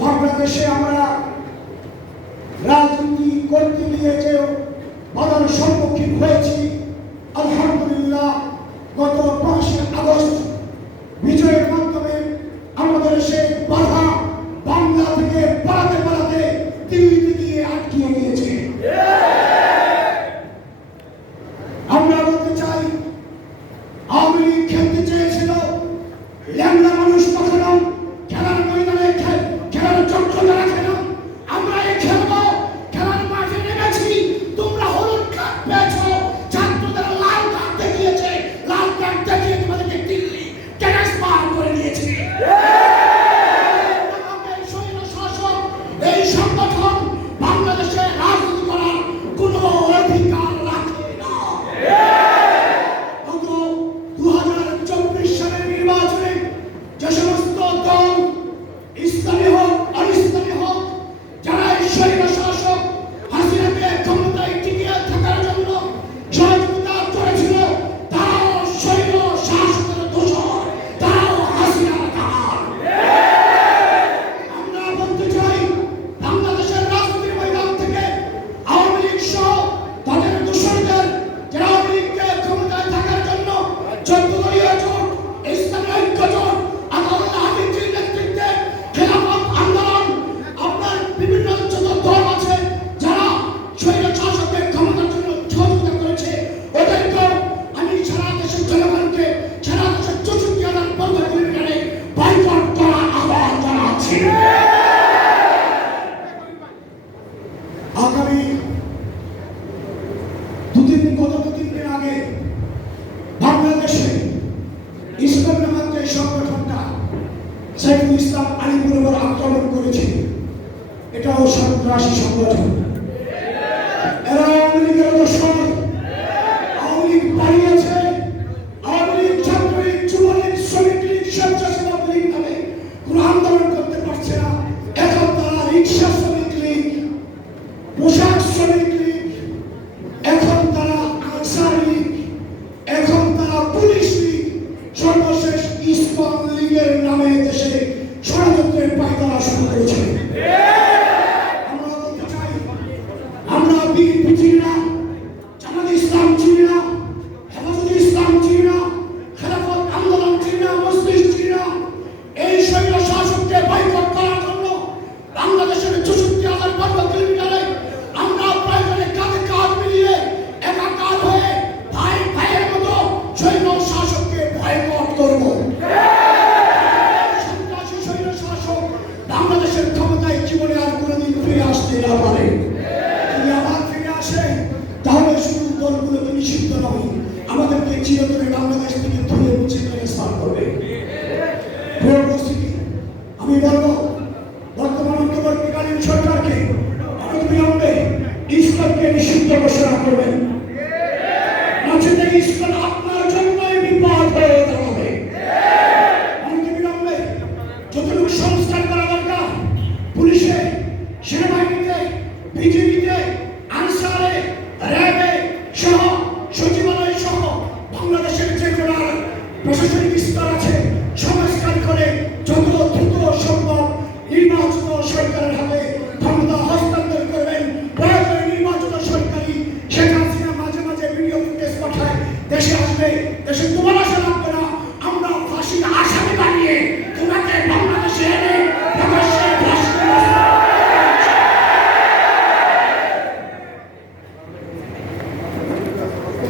বাংলাদেশে আমরা রাজনীতি করতে গিয়ে যে বাধার সম্মুখীন হয়েছি, আলহামদুলিল্লাহ গত 5 আগস্ট বিজয়ের মাধ্যমে আমাদের সেই বাধা বাংলা থেকে পালাতে পালাতে দিল্লিতে গিয়ে আটকিয়ে গিয়েছে। আমরা বলতে চাই, আওয়ামী লীগ খেলতে চেয়েছিল, ল্যাংড়া মানুষ কখনো খেলার ময়দানে খেলার যোগ্যতা রাখে না। আমরা এই খেলবো, খেলার মাঠে নেমেছি, তোমরা হলুদ কার্ড পেয়েছো, ছাত্রদের লাল কার্ড দেখিয়েছে, লাল কার্ড দেখিয়ে তোমাদেরকে দিল্লি ট্রান্সফার করে দিয়েছে। এই সংগঠন বাংলাদেশে রাজনীতি করার কোনো অধিকার রাখে না। 2024 সালের নির্বাচনে যে সমস্ত দল ইসলামী হোক অনিসলামী হোক, যারা এই স্বৈর শাসক হাসিনাকে ক্ষমতায় টিকিয়ে থাকার জন্য সহযোগিতা করেছিল, তারাও স্বৈর শাসকের দোষর, তারাও হাসিনার কার। আমরা বলতে চাই, বাংলাদেশের রাজনীতির ময়দান থেকে আওয়ামী লীগ সহ তাদের দোষরদের, যারা আওয়ামী লীগকে ক্ষমতায় থাকার জন্য 14 দলীয় জোট, ইসলামী ঐক্য জোট, আতাউল্লাহ হাবিবজির নেতৃত্বে খেলাফত আন্দোলন, আপনার বিভিন্ন যত দল আছে যারা স্বৈর শাসকের ক্ষমতার জন্য সহযোগিতা করেছে, ওদেরকে আমি সারা দেশের জনগণকে, সারা দেশের 64,000 বর্গ কিলোমিটারে বয়কট করার আহ্বান জানাচ্ছি। আগামী গত 2-3 দিন আগে বাংলাদেশে ইসলাম নামক যে সংগঠনটা সাইফুল ইসলাম আলিপুর উপর আক্রমণ করেছে, এটাও সন্ত্রাসী সংগঠন। এরা আওয়ামী লীগের দোষর। আওয়ামী লীগ পালিয়েছে। আওয়ামী লীগ, ছাত্রলীগ, যুবলীগ, শ্রমিক লীগ, স্বেচ্ছাসেবক লীগ নামে কোনো আন্দোলন করতে পারছে না। এখন তারা রিক্সা শ্রমিক লীগ, পোশাক শ্রমিক লীগ, এখন তারা আনসার লীগ, এখন তারা পুলিশ লীগ, সর্বশেষ ইসকন লীগের নামে দেশে ষড়যন্ত্রের পায়তারা শুরু করেছে। আমরা বলতে চাই, আমরা বিএনপি চিনি না, জামাত ইসলাম চিনি না, হেফাজত ইসলাম চিনি না, খেলাফত আন্দোলন চিনি না, মজলিস চিনি না। এই স্বৈর শাসককে বয়কট করার জন্য বাংলাদেশের 64,000 বর্গ কিলোমিটারে আমরা প্রয়োজনে কাঁধে কাঁধ মিলিয়ে একাকার হয়ে ভাই ভাইয়ের মতো স্বৈর শাসককে বয়কট করব। সন্ত্রাসী স্বৈর শাসক বাংলাদেশের ক্ষমতায় জীবনে আর কোনোদিন ফিরে আসতে না পারে। যদি আবার ফিরে আসে, তাহলে শুধু দলগুলোকে নিষিদ্ধ নয়, আমাদেরকে চিরতরে বাংলাদেশ থেকে ধুয়ে মুছে ট্রান্সফার করবে। প্রিয় উপস্থিতি, আমি বলবো, বর্তমান অন্তর্বর্তীকালীন সরকারকে অনতিবিলম্বে ইসকনকে নিষিদ্ধ ঘোষণা করবেন, নচেত ইসকন আপনার জন্যই বিপদ হয়ে দাঁড়াবে। অনতিবিলম্বে যতটুকু সংস্কার করা দরকার, পুলিশে, সেনাবাহিনীতে, বিজেপি